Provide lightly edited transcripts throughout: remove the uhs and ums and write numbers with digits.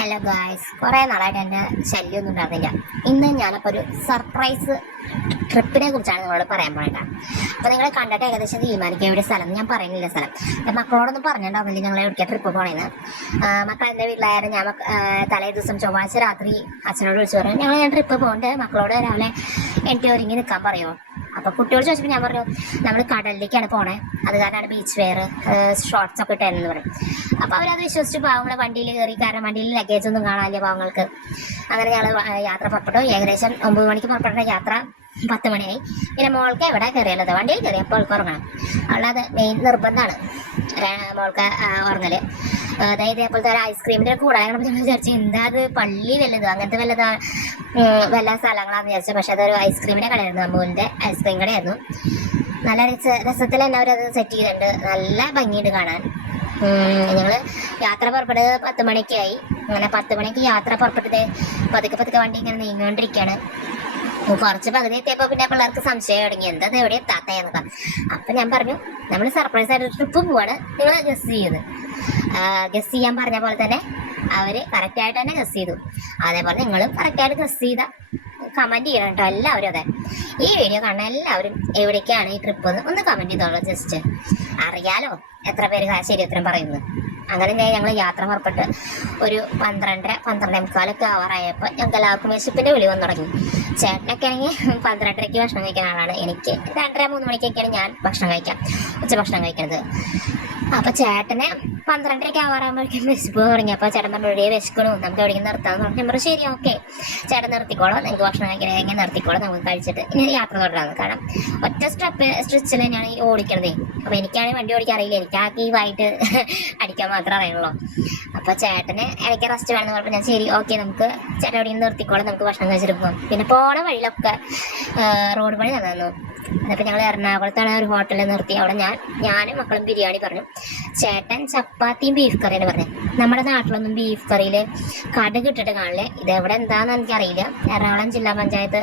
Hello guys, കുറേ നാളായിട്ട് എൻ്റെ ശല്യമൊന്നും ഉണ്ടായിരുന്നില്ല. ഇന്ന് ഞാനപ്പോൾ ഒരു സർപ്രൈസ് ട്രിപ്പിനെ കുറിച്ചാണ് നിങ്ങളോട് പറയാൻ പോയിട്ടാണ്. അപ്പോൾ നിങ്ങൾ കണ്ടിട്ട് ഏകദേശം തീരുമാനിക്കുക എവിടെ സ്ഥലം ഞാൻ പറയുന്നില്ല. സ്ഥലം മക്കളോടൊന്നും പറഞ്ഞിട്ടുണ്ടാവില്ല ഞങ്ങൾ എവിടേക്കാണ് ട്രിപ്പ് പോകണമെന്ന്. മക്കൾ എൻ്റെ വീട്ടിലായാലും ഞാൻ തലേ ദിവസം ചൊവ്വാഴ്ച രാത്രി അച്ഛനോട് വിളിച്ചു പറഞ്ഞു ഞാൻ ട്രിപ്പ് പോകുന്നുണ്ട്, മക്കളോട് രാവിലെ എനിക്ക് ഒരുങ്ങി നിൽക്കാൻ പറയുമോ. അപ്പോൾ കുട്ടിയോട് ചോദിച്ചപ്പോൾ ഞാൻ പറഞ്ഞു നമ്മൾ കടലിലേക്കാണ് പോണേ, അത് കാരണമാണ് ബീച്ച് വെയർ ഷോർട്സ് ഒക്കെ ഇട്ടായിരുന്നു പറയും. അപ്പോൾ അവരത് വിശ്വസിച്ച് പാവങ്ങളെ വണ്ടിയിൽ കയറി, കാരണം വണ്ടിയിൽ ലഗേജ് ഒന്നും കാണാനില്ല പാവങ്ങൾക്ക്. അങ്ങനെ ഞങ്ങൾ യാത്ര പുറപ്പെട്ടു. ഏകദേശം 9 മണിക്ക് പുറപ്പെട്ട യാത്ര 10 മണിയായി. പിന്നെ മോൾക്ക് എവിടെ കയറിയല്ലത് വണ്ടിയിൽ കയറി അപ്പോൾ അവൾക്ക് ഉറങ്ങണം. അവളത് മെയിൻ നിർബന്ധമാണ് മോൾക്ക് ഉറങ്ങൽ. അതായത് ഇതേപോലത്തെ ഒരു ഐസ്ക്രീമിൻ്റെ കൂടാതെ വിചാരിച്ചു എന്താ അത് പള്ളി വല്ലതോ അങ്ങനത്തെ വല്ല സ്ഥലങ്ങളാണെന്ന് വിചാരിച്ചു. പക്ഷെ അതൊരു ഐസ്ക്രീമിൻ്റെ കടയായിരുന്നു, അമൂലിൻ്റെ ഐസ്ക്രീം കടയായിരുന്നു. നല്ല രസത്തിൽ തന്നെ അവരത് സെറ്റ് ചെയ്തിട്ടുണ്ട്, നല്ല ഭംഗിയുണ്ട് കാണാൻ. ഞങ്ങൾ യാത്ര പുറപ്പെട്ടത് 10 മണിക്കായി. അങ്ങനെ 10 മണിക്ക് യാത്ര പുറപ്പെട്ടത് പതുക്കെ വണ്ടി ഇങ്ങനെ നീങ്ങിക്കൊണ്ടിരിക്കുകയാണ്. കുറച്ച് പകുതി എത്തിയപ്പോൾ പിന്നെ പിള്ളേർക്ക് സംശയം തുടങ്ങി എന്താ എവിടെ എത്താത്തയെന്നൊക്കെ. അപ്പം ഞാൻ പറഞ്ഞു നമ്മൾ സർപ്രൈസ് ആയിട്ട് ട്രിപ്പ് പോവാണ്, നിങ്ങൾ ഗസ് ചെയ്യുന്നത്. ഗസ് ചെയ്യാൻ പറഞ്ഞ പോലെ തന്നെ അവർ കറക്റ്റായിട്ട് തന്നെ ഗസ് ചെയ്തു. അതേപോലെ നിങ്ങളും കറക്റ്റായിട്ട് ഗസ് ചെയ്ത കമൻറ്റ് ചെയ്യണം കേട്ടോ എല്ലാവരും. അതെ, ഈ വീഡിയോ കാണാൻ എല്ലാവരും എവിടേക്കാണ് ഈ ട്രിപ്പ് എന്ന് ഒന്ന് കമൻറ്റ് ചെയ്തോളൂ. ജസ്റ്റ് അറിയാലോ എത്ര പേര് ശരി ഉത്തരം പറയുന്നത്. അങ്ങനെ ഞങ്ങൾ യാത്ര പുറപ്പെട്ട് ഒരു 12:30 12:45 ആവാറായപ്പോൾ ഞങ്ങൾക്ക് എല്ലാവർക്കും വിശപ്പിൻ്റെ വിളി വന്നു തുടങ്ങി. ചേട്ടനൊക്കെ ആണെങ്കിൽ 12:30 ഭക്ഷണം കഴിക്കുന്ന ആളാണ്. എനിക്ക് 2:30 3 മണിക്കൊക്കെയാണ് ഞാൻ ഭക്ഷണം കഴിക്കാം, ഉച്ച ഭക്ഷണം കഴിക്കുന്നത്. അപ്പോൾ ചേട്ടനെ 12:30 ആവാറാകുമ്പോഴേക്കും വിശപ്പ് തുടങ്ങി. അപ്പോൾ ചേട്ടൻ പറഞ്ഞു എവിടെയേ വിശക്കണു, നമുക്ക് എവിടെയെങ്കിലും നിർത്താമെന്ന് പറഞ്ഞു. നമ്മൾ ശരി ഓക്കെ ചേട്ടൻ നിർത്തിക്കോളാം, നിങ്ങൾക്ക് ഭക്ഷണം കഴിക്കണമെങ്കിൽ നിർത്തിക്കോളാം, നമുക്ക് കഴിച്ചിട്ട് ഇനി യാത്ര തുടരാമെന്ന്. കാരണം ഒറ്റ സ്ട്രെച്ചിൽ തന്നെയാണ് ഈ ഓടിക്കണതേ. അപ്പോൾ എനിക്കാണെങ്കിൽ വണ്ടി ഓടിക്കാൻ അറിയില്ല, എനിക്കാക്കി വൈകിട്ട് അടിക്കാൻ മാത്രമേ അറിയുള്ളൂ. അപ്പോൾ ചേട്ടന് ഇടയ്ക്ക് റെസ്റ്റ് വേണമെന്ന് പറഞ്ഞപ്പോൾ ഞാൻ ശരി ഓക്കെ നമുക്ക് ചേട്ടൻ എവിടെയെങ്കിലും നിർത്തിക്കോളാം, നമുക്ക് ഭക്ഷണം കഴിച്ചിട്ട് പോകാം. പിന്നെ പോണ വഴിയിലൊക്കെ റോഡ് പണി തന്നു. അപ്പോൾ ഞങ്ങൾ എറണാകുളത്താണ് ഒരു ഹോട്ടലിൽ നിർത്തി. അവിടെ ഞാനും മക്കളും ബിരിയാണി പറഞ്ഞു, ചേട്ടൻ ചപ്പാത്തിയും ബീഫ് കറിയാണ് പറഞ്ഞത്. നമ്മുടെ നാട്ടിലൊന്നും ബീഫ് കറിയിൽ കടുക് ഇട്ടിട്ട് കാണില്ലേ, ഇതെവിടെ എന്താണെന്ന് എനിക്കറിയില്ല. എറണാകുളം ജില്ലാ പഞ്ചായത്ത്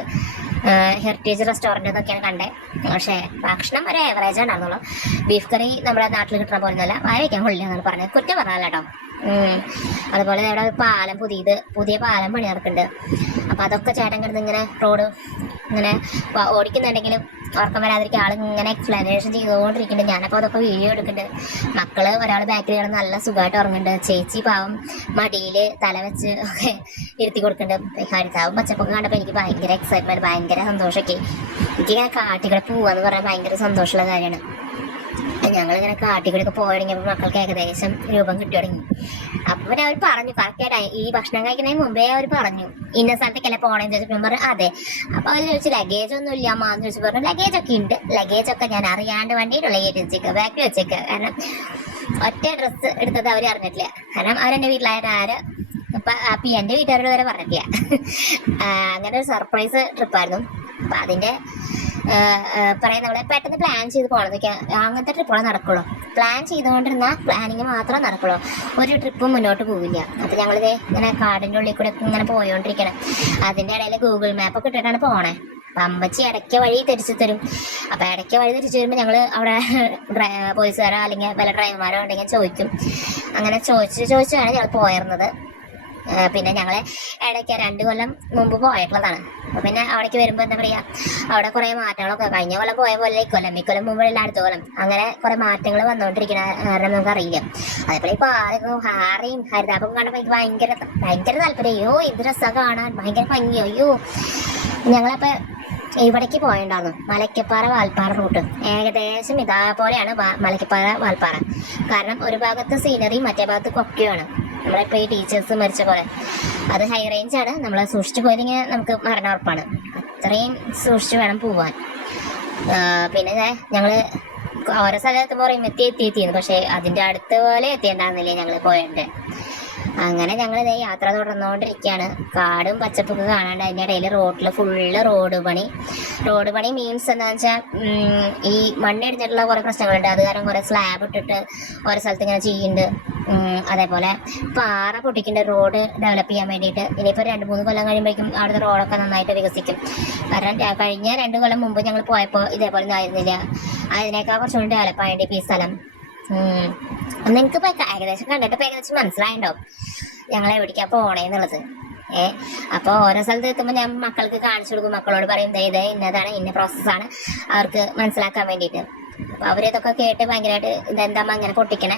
ഹെറിറ്റേജ് റെസ്റ്റോറൻറ്റ് എന്നൊക്കെയാണ് കണ്ടത്. പക്ഷേ ഭക്ഷണം ഒരു ആവറേജ് ഉണ്ടായിരുന്നുള്ളൂ. ബീഫ് കറി നമ്മുടെ നാട്ടിൽ കിട്ടുന്ന പോലെ ഒന്നുമല്ല, വായ വയ്ക്കാൻ കൊള്ളില്ല എന്നാണ് പറഞ്ഞത്. കുറ്റം പറഞ്ഞല്ലോ കേട്ടോ. അതുപോലെ ഇവിടെ പാലം പുതിയ പാലം പണി നടക്കുന്നുണ്ട്. അപ്പം അതൊക്കെ ചേട്ടൻ കിടന്ന് ഇങ്ങനെ റോഡ് ഇങ്ങനെ ഓടിക്കുന്നുണ്ടെങ്കിലും ഉറക്കം വരാതിരിക്കും ആളിങ്ങനെ എക്സ്പ്ലനേഷൻ ചെയ്തുകൊണ്ടിരിക്കുന്നുണ്ട്. ഞാനപ്പോൾ അതൊക്കെ വീഡിയോ എടുക്കുന്നുണ്ട്. മക്കള് ഒരാൾ ബാക്കിൽ കിടന്ന് നല്ല സുഖമായിട്ട് ഉറങ്ങുന്നുണ്ട്. ചേച്ചി പാവം മടിയിൽ തല വെച്ച് ഒക്കെ ഇരുത്തി കൊടുക്കുന്നുണ്ട്. ഹരിതാവും പച്ചപ്പൊക്കെ കണ്ടപ്പോൾ എനിക്ക് ഭയങ്കര എക്സൈറ്റ്മെൻറ്റ്, ഭയങ്കര സന്തോഷമൊക്കെ. എനിക്കിങ്ങനെ കാട്ടിക്കൂടെ പോവാന്ന് പറയാൻ ഭയങ്കര സന്തോഷമുള്ള കാര്യമാണ്. ഞങ്ങളിങ്ങനെ കാട്ടിക്കൂടെയൊക്കെ പോയി തുടങ്ങിയപ്പോൾ മക്കൾക്ക് ഏകദേശം രൂപം കിട്ടി തുടങ്ങി. അപ്പോൾ അവർ പറഞ്ഞു കറക്റ്റായിട്ട് ഈ ഭക്ഷണം കഴിക്കുന്നതിന് മുമ്പേ അവർ പറഞ്ഞു ഇന്ന സ്ഥലത്തേക്കല്ലേ പോകണമെന്ന് ചോദിച്ചപ്പോൾ പറഞ്ഞു അതെ. അപ്പോൾ അവർ ചോദിച്ചു ലഗേജ് ഒന്നും ഇല്ല അമ്മാന്ന് ചോദിച്ചു. പറഞ്ഞു ലഗേജൊക്കെ ഉണ്ട്, ലഗേജൊക്കെ ഞാൻ അറിയാണ്ട് വണ്ടിയിലുള്ള കയറ്റി വെച്ചേക്കുക, ബാക്കിൽ വെച്ചേക്കുക. കാരണം ഒറ്റ ഡ്രസ്സ് എടുത്തത് അവർ അറിഞ്ഞിട്ടില്ല. കാരണം അവരെൻ്റെ വീട്ടിലായിട്ട് അപ്പം എൻ്റെ വീട്ടുകാരോട് വരെ പറഞ്ഞിട്ടില്ല. അങ്ങനെ ഒരു സർപ്രൈസ് ട്രിപ്പായിരുന്നു. അപ്പം അതിൻ്റെ പറയാൻ നമ്മൾ പെട്ടെന്ന് പ്ലാൻ ചെയ്ത് പോകണമെന്നൊക്കെ അങ്ങനത്തെ ട്രിപ്പുകൾ നടക്കുള്ളൂ. പ്ലാൻ ചെയ്തുകൊണ്ടിരുന്ന പ്ലാനിങ് മാത്രമേ നടക്കുള്ളൂ, ഒരു ട്രിപ്പും മുന്നോട്ട് പോവില്ല. അപ്പോൾ ഞങ്ങളിത് ഇങ്ങനെ കാടിൻ്റെ ഉള്ളിൽ കൂടെ ഇങ്ങനെ പോയോണ്ടിരിക്കണം. അതിൻ്റെ ഇടയിൽ ഗൂഗിൾ മാപ്പൊക്കെ ഇട്ടിട്ടാണ് പോണേ. അപ്പം അമ്മച്ചി ഇടയ്ക്ക് വഴി തിരിച്ചു തരും. അപ്പോൾ ഇടയ്ക്ക് വഴി തിരിച്ചു തരുമ്പോൾ ഞങ്ങൾ അവിടെ പോലീസുകാരോ അല്ലെങ്കിൽ വല്ല ഡ്രൈവർമാരോ ഉണ്ടെങ്കിൽ ചോദിക്കും. അങ്ങനെ ചോദിച്ചാണ് ഞങ്ങൾ പോയിരുന്നത്. പിന്നെ ഞങ്ങൾ ഇടയ്ക്ക് 2 കൊല്ലം മുമ്പ് പോയിട്ടുള്ളതാണ്. അപ്പോൾ പിന്നെ അവിടേക്ക് വരുമ്പോൾ എന്താ പറയുക, അവിടെ കുറേ മാറ്റങ്ങളൊക്കെ കഴിഞ്ഞ കൊല്ലം പോയ പോലെ ഇക്കൊല്ലം മുമ്പുള്ള അടുത്ത കൊല്ലം അങ്ങനെ കുറേ മാറ്റങ്ങൾ വന്നുകൊണ്ടിരിക്കുന്ന കാരണം നമുക്കറിയില്ല. അതേപോലെ ഇപ്പോൾ ഹാറിയും ഹരിതാപൊക്കെ കണ്ടപ്പോൾ എനിക്ക് ഭയങ്കര താല്പര്യം. അയ്യോ ഇത് രസമൊക്കെ കാണാൻ ഭയങ്കര ഭംഗിയോ. അയ്യോ ഞങ്ങളപ്പോൾ ഇവിടേക്ക് പോയിട്ടുണ്ടായിരുന്നു, മലക്കപ്പാറ വാൽപ്പാറ റൂട്ട്. ഏകദേശം ഇതേപോലെയാണ് മലക്കപ്പാറ വാൽപ്പാറ. കാരണം ഒരു ഭാഗത്ത് സീനറി മറ്റേ ഭാഗത്ത് കൊക്കയാണ്. നമ്മളിപ്പോൾ ഈ ടീച്ചേഴ്സ് മരിച്ച പോലെ അത് ഹൈ റേഞ്ചാണ്. നമ്മൾ സൂക്ഷിച്ചു പോയില്ലെങ്കിൽ നമുക്ക് മരണം ഉറപ്പാണ്. അത്രയും സൂക്ഷിച്ച് വേണം പോവാൻ. പിന്നെ ഞങ്ങൾ ഓരോ സ്ഥലത്ത് പറയും എത്തിയെന്ന്, പക്ഷേ അതിൻ്റെ അടുത്ത പോലെ എത്തിയിട്ടുണ്ടായിരുന്നില്ലേ ഞങ്ങൾ പോയിട്ട്. അങ്ങനെ ഞങ്ങൾ ഇതേ യാത്ര തുടർന്നുകൊണ്ടിരിക്കുകയാണ്. കാടും പച്ചപ്പൊക്കെ കാണാണ്ട് അതിൻ്റെ ഇടയിൽ റോഡിൽ ഫുള്ള് റോഡ് പണി മീൻസ് എന്താണെന്ന് വെച്ചാൽ ഈ മണ്ണിടിഞ്ഞിട്ടുള്ള കുറേ പ്രശ്നങ്ങളുണ്ട്. അത് കാരണം കുറേ സ്ലാബ് ഇട്ടിട്ട് ഓരോ സ്ഥലത്ത് ഇങ്ങനെ ചെയ്യുന്നുണ്ട്. അതേപോലെ പാറ പൊട്ടിക്കുന്നുണ്ട് റോഡ് ഡെവലപ്പ് ചെയ്യാൻ വേണ്ടിയിട്ട്. ഇനിയിപ്പോൾ 2-3 കൊല്ലം കഴിയുമ്പോഴേക്കും അവിടുത്തെ റോഡൊക്കെ നന്നായിട്ട് വികസിക്കും. കാരണം കഴിഞ്ഞ 2 കൊല്ലം മുമ്പ് ഞങ്ങൾ പോയപ്പോൾ ഇതേപോലെ ഒന്നും ആയിരുന്നില്ല. അതിനേക്കാൾ കുറച്ചുകൂടി ഡെവലപ്പ് ആയിട്ട് ഈ സ്ഥലം. നിനക്കിപ്പോ ഏകദേശം കണ്ടിട്ട് ഏകദേശം മനസ്സിലായിണ്ടാവും ഞങ്ങൾ എവിടേക്കാ പോണേന്നുള്ളത്. അപ്പോൾ ഓരോ സ്ഥലത്ത് എത്തുമ്പോൾ ഞാൻ മക്കൾക്ക് കാണിച്ചു കൊടുക്കും, മക്കളോട് പറയും ഇത് ഇന്നതാണ്, ഇന്ന പ്രോസസ്സാണ് അവർക്ക് മനസ്സിലാക്കാൻ വേണ്ടിയിട്ട്. അപ്പോൾ അവരിതൊക്കെ കേട്ട് ഭയങ്കരമായിട്ട് ഇതെന്താ അങ്ങനെ പൊട്ടിക്കണേ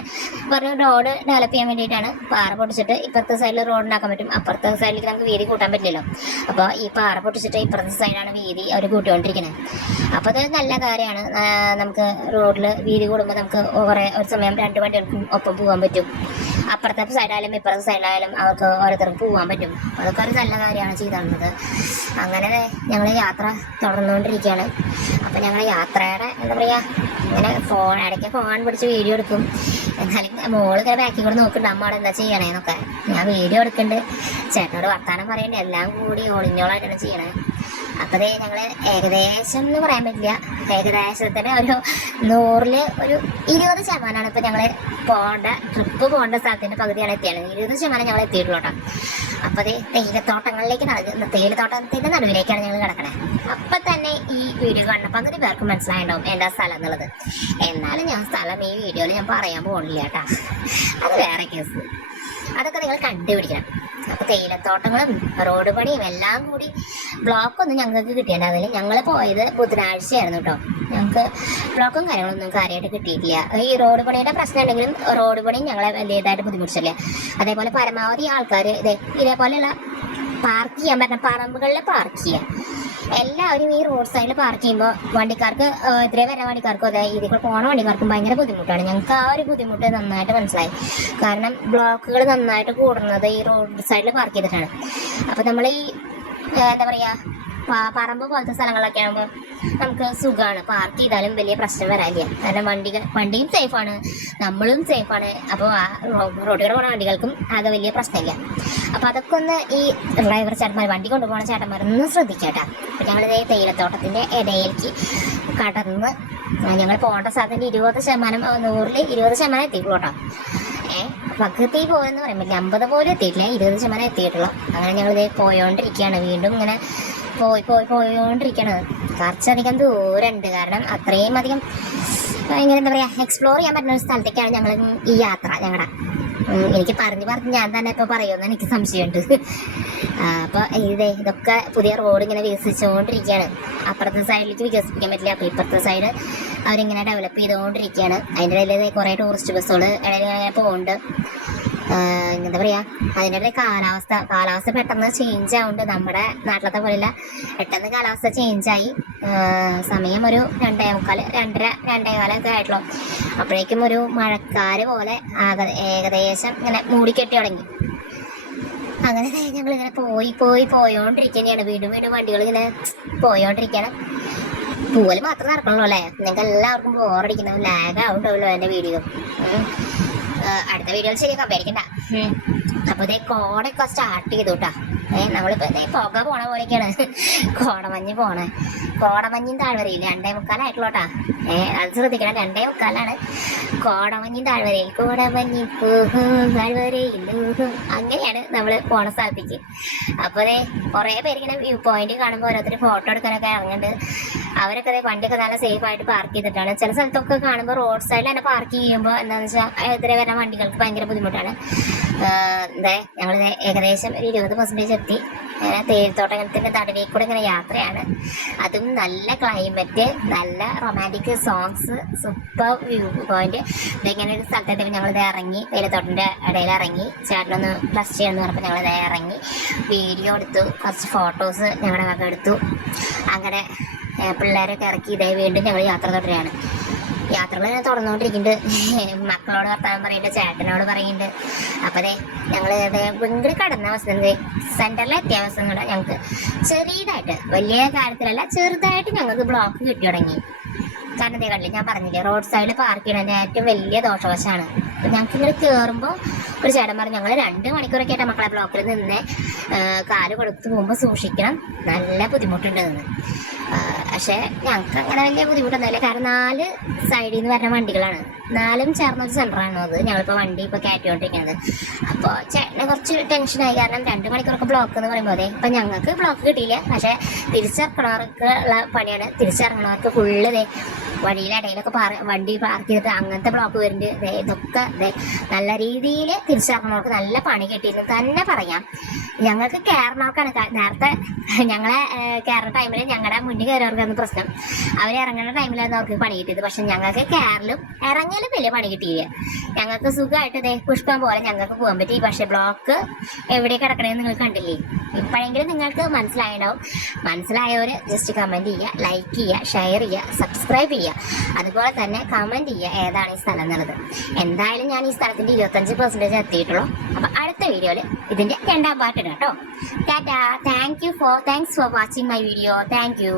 പറഞ്ഞു. റോഡ് ഡെവലപ്പ് ചെയ്യാൻ വേണ്ടിയിട്ടാണ് പാറ പൊട്ടിച്ചിട്ട് ഇപ്പുറത്തെ സൈഡിൽ റോഡ് ഉണ്ടാക്കാൻ പറ്റും, അപ്പുറത്തെ സൈഡിലേക്ക് നമുക്ക് വീതി കൂട്ടാൻ പറ്റില്ലല്ലോ. അപ്പോൾ ഈ പാറ പൊട്ടിച്ചിട്ട് ഇപ്പുറത്തെ സൈഡാണ് വീതി അവർ കൂട്ടിക്കൊണ്ടിരിക്കുന്നത്. അപ്പോൾ അത് നല്ല കാര്യമാണ്. നമുക്ക് റോഡിൽ വീതി കൂടുമ്പോൾ നമുക്ക് ഒരു സമയം 2 വണ്ടികൾക്കും ഒപ്പം പോകാൻ പറ്റും. അപ്പുറത്തെ സൈഡായാലും ഇപ്പുറത്തെ സൈഡായാലും അവർക്ക് ഓരോരുത്തർക്ക് പോകാൻ പറ്റും. അതൊക്കെ ഒരു നല്ല കാര്യമാണ് ചെയ്തിരുന്നത്. അങ്ങനെ ഞങ്ങൾ യാത്ര തുടർന്നുകൊണ്ടിരിക്കുകയാണ്. അപ്പം ഞങ്ങൾ യാത്രയുടെ എന്താ പറയുക, ഇങ്ങനെ ഇടയ്ക്ക് ഫോൺ പിടിച്ച് വീഡിയോ എടുക്കും. എന്നാലും മോള് ഇങ്ങനെ ബാക്കിൽ കൂടെ നോക്കുന്നുണ്ട് അമ്മ അവിടെ എന്താ ചെയ്യണേന്നൊക്കെ. ഞാൻ വീഡിയോ എടുക്കുന്നുണ്ട്, ചേട്ടനോട് വർത്താനം പറയണ്ട, എല്ലാം കൂടി ഒളിഞ്ഞോളായിട്ടാണ് ചെയ്യണേ. അപ്പോൾ ഞങ്ങൾ ഏകദേശം എന്ന് പറയാൻ പറ്റില്ല, ഏകദേശത്തിന് ഒരു 100ൽ ഒരു 20% ഇപ്പോൾ ഞങ്ങൾ ട്രിപ്പ് പോകേണ്ട സ്ഥലത്തിൻ്റെ പകുതിയാണ് എത്തിയാണ്. 20% ഞങ്ങൾ എത്തിയിട്ടുള്ളൂ കേട്ടോ. അപ്പോൾ തേയിലത്തോട്ടങ്ങളിലേക്ക് തേയിലത്തോട്ടത്തിൻ്റെ നടുവിലേക്കാണ് ഞങ്ങൾ കിടക്കണേ. അപ്പം തന്നെ ഈ വീഡിയോ കണ്ട പകുതി പേർക്ക് മനസ്സിലായിട്ടുണ്ടാവും എന്താ സ്ഥലം എന്നുള്ളത്. എന്നാലും ഞാൻ സ്ഥലം ഈ വീഡിയോയിൽ ഞാൻ പറയാൻ പോകുന്നില്ല കേട്ടോ, അത് വേറെ കേസ്. അതൊക്കെ നിങ്ങൾ കണ്ടുപിടിക്കണം. അപ്പോൾ തേയിലത്തോട്ടങ്ങളും റോഡ് പണിയും എല്ലാം കൂടി ബ്ലോക്കൊന്നും ഞങ്ങൾക്ക് കിട്ടിയിട്ടുണ്ടാവില്ല. ഞങ്ങൾ പോയത് ബുധനാഴ്ചയായിരുന്നു കേട്ടോ. ഞങ്ങൾക്ക് ബ്ലോക്കും കാര്യങ്ങളൊന്നും കാര്യമായിട്ട് കിട്ടിയിട്ടില്ല. ഈ റോഡ് പണിയുടെ പ്രശ്നം ഉണ്ടെങ്കിലും റോഡ് പണി ഞങ്ങളെ വലിയതായിട്ട് ബുദ്ധിമുട്ടിച്ചില്ല. അതേപോലെ പരമാവധി ആൾക്കാർ ഇതേപോലെയുള്ള പാർക്ക് ചെയ്യാൻ പറ്റുന്ന പറമ്പുകളിൽ പാർക്ക് ചെയ്യുക. എല്ലാവരും ഈ റോഡ് സൈഡിൽ പാർക്ക് ചെയ്യുമ്പോൾ വണ്ടിക്കാർക്ക് എതിരെ വരുന്ന വണ്ടിക്കാർക്കും അതെ ഇതിൽ പോണ വണ്ടിക്കാർക്കും ഭയങ്കര ബുദ്ധിമുട്ടാണ്. ഞങ്ങൾക്ക് ആ ഒരു ബുദ്ധിമുട്ട് നന്നായിട്ട് മനസ്സിലായി. കാരണം ബ്ലോക്കുകൾ നന്നായിട്ട് കൂടുന്നത് ഈ റോഡ് സൈഡിൽ പാർക്ക് ചെയ്തിട്ടാണ്. അപ്പോൾ നമ്മൾ ഈ എന്താ പറയുക പറമ്പ് പോലത്തെ സ്ഥലങ്ങളിലൊക്കെ ആകുമ്പോൾ നമുക്ക് സുഖമാണ്, പാർക്ക് ചെയ്താലും വലിയ പ്രശ്നം വരാനില്ല. കാരണം വണ്ടിയും സേഫാണ്, നമ്മളും സേഫാണ്. അപ്പോൾ ആ റോഡിലൂടെ പോകുന്ന വണ്ടികൾക്കും ആകെ വലിയ പ്രശ്നമില്ല. അപ്പോൾ അതൊക്കെ ഒന്ന് ഈ ഡ്രൈവർ ചേട്ടന്മാർ വണ്ടി കൊണ്ടുപോകുന്ന ചേട്ടന്മാരൊന്ന് ശ്രദ്ധിക്കട്ടെ. അപ്പോൾ ഞങ്ങളിത് തേയിലത്തോട്ടത്തിൻ്റെ ഇടയിലേക്ക് കടന്ന് ഞങ്ങൾ പോകേണ്ട സ്ഥലത്തിൻ്റെ 20% 100ൽ 20% എത്തിയിട്ടുള്ളൂ കേട്ടോ. പകുതി പോയെന്ന് പറയുമ്പോൾ 50 പോലും എത്തിയിട്ടില്ല, 20% എത്തിയിട്ടുള്ളൂ. അങ്ങനെ ഞങ്ങളിത് പോയോണ്ടിരിക്കുകയാണ്. വീണ്ടും ഇങ്ങനെ പോയോണ്ടിരിക്കുകയാണ്. കുറച്ചധികം ദൂരമുണ്ട്. കാരണം അത്രയും അധികം ഇങ്ങനെ എന്താ പറയുക എക്സ്പ്ലോർ ചെയ്യാൻ പറ്റുന്ന ഒരു സ്ഥലത്തേക്കാണ് ഞങ്ങൾ ഈ യാത്ര. എനിക്ക് പറഞ്ഞ് ഞാൻ തന്നെ ഇപ്പോൾ പറയുമെന്ന് എനിക്ക് സംശയമുണ്ട്. അപ്പോൾ ഇതൊക്കെ പുതിയ റോഡ് ഇങ്ങനെ വികസിച്ചുകൊണ്ടിരിക്കുകയാണ്. അപ്പുറത്തെ സൈഡിലേക്ക് വികസിപ്പിക്കാൻ പറ്റില്ല, അപ്പോൾ ഇപ്പുറത്തെ സൈഡ് അവരിങ്ങനെ ഡെവലപ്പ് ചെയ്തുകൊണ്ടിരിക്കുകയാണ്. അതിൻ്റെ ഇടയിൽ കുറേ ടൂറിസ്റ്റ് ബസ്സുകൾ ഇടയിൽ ഇങ്ങനെ പോകുന്നുണ്ട്. എന്താ പറയുക അതിൻ്റെ ഇടയിൽ കാലാവസ്ഥ പെട്ടെന്ന് ചേഞ്ച് ആവുന്നുണ്ട്. നമ്മുടെ നാട്ടിലത്തെ പോലെയല്ല, പെട്ടെന്ന് കാലാവസ്ഥ ചേഞ്ചായി. സമയം ഒരു 2:15 ഒക്കെ ആയിട്ടുള്ളൂ. അപ്പോഴേക്കും ഒരു മഴക്കാര് പോലെ ഏകദേശം ഇങ്ങനെ മൂടിക്കെട്ടി തുടങ്ങി. അങ്ങനെ ഞങ്ങളിങ്ങനെ പോയോണ്ടിരിക്കുകയാണ്. വീണ്ടും വണ്ടികൾ ഇങ്ങനെ പോയോണ്ടിരിക്കുകയാണ്. പൂവൽ മാത്രം നടക്കണല്ലോ അല്ലേ, നിങ്ങൾക്ക് എല്ലാവർക്കും ബോറടിക്കണം, ലാഗ് ആവുണ്ടാവുമല്ലോ എൻ്റെ വീഡിയോ. അടുത്ത വീഡിയോയിൽ ശരിയാക്കാൻ പേടിക്കണ്ട. അപ്പോൾ കോടൊക്കെ സ്റ്റാർട്ട് ചെയ്തു കേട്ടോ. നമ്മളിപ്പോൾ പുക പോണ പോലെയൊക്കെയാണ് കോടമഞ്ഞും താഴ്വരയിൽ 2:45 കേട്ടോ. അത് ശ്രദ്ധിക്കണം, 2:45 കോടമഞ്ഞും താഴ്വരയിൽ കോടമഞ്ഞി താഴ്വരയിൽ അങ്ങനെയാണ് നമ്മൾ പോണ സ്ഥലത്തേക്ക്. അപ്പോൾ കുറേ പേരിങ്ങനെ വ്യൂ പോയിന്റ് കാണുമ്പോൾ ഓരോരുത്തർ ഫോട്ടോ എടുക്കാനൊക്കെ ഇറങ്ങുന്നുണ്ട്. അവരൊക്കെ വണ്ടിയൊക്കെ നല്ല സേഫ് ആയിട്ട് പാർക്ക് ചെയ്തിട്ടാണ്. ചില സ്ഥലത്തൊക്കെ കാണുമ്പോൾ റോഡ് സൈഡിൽ തന്നെ പാർക്ക് ചെയ്യുമ്പോൾ എന്താണെന്ന് വെച്ചാൽ എതിരെ വരുന്ന വണ്ടികൾക്ക് ഭയങ്കര ബുദ്ധിമുട്ടാണ്. ഞങ്ങൾ ഏകദേശം ഒരു 20% എത്തി. തേയിലത്തോട്ടത്തിൻ്റെ നടുവിൽ കൂടെ ഇങ്ങനെ യാത്രയാണ്. അതും നല്ല ക്ലൈമറ്റ്, നല്ല romantic songs, super view point. ഇതെങ്ങനെ ഒരു സ്ഥലത്തെത്തിയപ്പോൾ ഞങ്ങളിത് ഇറങ്ങി, തേയിലത്തോട്ടത്തിൻ്റെ ഇടയിൽ ഇറങ്ങി. ചേട്ടനൊന്ന് പ്ലസ് ചെയ്യാമെന്ന് പറഞ്ഞപ്പോൾ ഞങ്ങളിത് ഇറങ്ങി വീഡിയോ എടുത്തു, കുറച്ച് ഫോട്ടോസ് ഞങ്ങളുടെ വക എടുത്തു. അങ്ങനെ പിള്ളേരൊക്കെ ഇറക്കി വീണ്ടും ഞങ്ങൾ യാത്ര തുടരുകയാണ്. യാത്രകൾ ഇങ്ങനെ തുറന്നുകൊണ്ടിരിക്കുന്നുണ്ട്. മക്കളോട് വർത്താനം പറയുന്നുണ്ട്, ചേട്ടനോട് പറയുന്നുണ്ട്. അപ്പോൾ ഞങ്ങൾ ഇങ്ങോട്ട് കടന്ന അവസ്ഥ സെൻറ്ററിലെത്തിയ അവസ്ഥ ഞങ്ങൾക്ക് ചെറിയതായിട്ട്, വലിയ കാര്യത്തിലല്ല ചെറുതായിട്ട് ഞങ്ങൾക്ക് ബ്ലോക്ക് കിട്ടി തുടങ്ങി. കാരണം കണ്ടില്ല, ഞാൻ പറഞ്ഞില്ലേ റോഡ് സൈഡിൽ പാർക്ക് ചെയ്യണതിൻ്റെ ഏറ്റവും വലിയ ദോഷവശമാണ്. അപ്പം ഞങ്ങൾക്ക് ഇങ്ങനെ കയറുമ്പോൾ ഒരു ചേട്ടൻ പറഞ്ഞു ഞങ്ങൾ 2 മണിക്കൂറൊക്കെ ആയിട്ട് മക്കളെ ബ്ലോക്കിൽ നിന്ന് കാല് കൊടുത്ത് പോകുമ്പോൾ സൂക്ഷിക്കണം, നല്ല ബുദ്ധിമുട്ടുണ്ടെന്ന്. പക്ഷേ ഞങ്ങൾക്ക് അങ്ങനെ വലിയ ബുദ്ധിമുട്ടൊന്നുമില്ല. കാരണം 4 സൈഡിൽ നിന്ന് വരുന്ന വണ്ടികളാണ്, 4ഉം ചേർന്നൊരു സെൻറ്ററാണ് അത്. ഞങ്ങളിപ്പോൾ വണ്ടി ഇപ്പോൾ കയറ്റിക്കൊണ്ടിരിക്കുന്നത്. അപ്പോൾ ചേട്ടനെ കുറച്ച് ടെൻഷനായി. കാരണം 2 മണിക്കൂറൊക്കെ ബ്ലോക്ക് എന്ന് പറയുമ്പോൾ ഇപ്പം ഞങ്ങൾക്ക് ബ്ലോക്ക് കിട്ടിയില്ല. പക്ഷേ തിരിച്ചിറക്കണവർക്ക് ഉള്ള പണിയാണ്. തിരിച്ചിറങ്ങണവർക്ക് ഫുള്ള് വഴിയിലിടയിലൊക്കെ വണ്ടി പാർക്ക് ചെയ്തിട്ട് അങ്ങനത്തെ ബ്ലോക്ക് വരുന്നുണ്ട്. ഇതൊക്കെ നല്ല രീതിയിൽ തിരിച്ചറിഞ്ഞവർക്ക് നല്ല പണി കിട്ടിയെന്ന് തന്നെ പറയാം. ഞങ്ങൾക്ക് കയറുന്നവർക്കാണ് നേരത്തെ ഞങ്ങളെ കയറുന്ന ടൈമിൽ ഞങ്ങളുടെ മുന്നിൽ കയറിയവർക്കാണ് പ്രശ്നം. അവർ ഇറങ്ങുന്ന ടൈമിലായിരുന്നു അവർക്ക് പണി കിട്ടിയത്. പക്ഷെ ഞങ്ങൾക്ക് കയറലും ഇറങ്ങലും വലിയ പണി കിട്ടിയില്ല. ഞങ്ങൾക്ക് സുഖമായിട്ട് പുഷ്പം പോലെ ഞങ്ങൾക്ക് പോകാൻ പറ്റി. പക്ഷെ ബ്ലോക്ക് എവിടെ കിടക്കണമെന്ന് നിങ്ങൾ കണ്ടില്ലേ? ഇപ്പോഴെങ്കിലും നിങ്ങൾക്ക് മനസ്സിലായിട്ടുണ്ടാവും. മനസ്സിലായവർ ജസ്റ്റ് കമൻറ്റ് ചെയ്യുക, ലൈക്ക് ചെയ്യുക, ഷെയർ ചെയ്യുക, സബ്സ്ക്രൈബ് ചെയ്യുക. അതുപോലെ തന്നെ കമൻറ്റ് ചെയ്യുക ഏതാണ് ഈ സ്ഥലം എന്നുള്ളത്. എന്തായാലും ഞാൻ ഈ സ്ഥലത്തിൻ്റെ 25% എത്തിയിട്ടുള്ളൂ. അപ്പം അടുത്ത വീഡിയോയിൽ ഇതിൻ്റെ 2ാം പാർട്ട് ഇടാം കേട്ടോ. Tata. Thanks for watching my video. Thank you.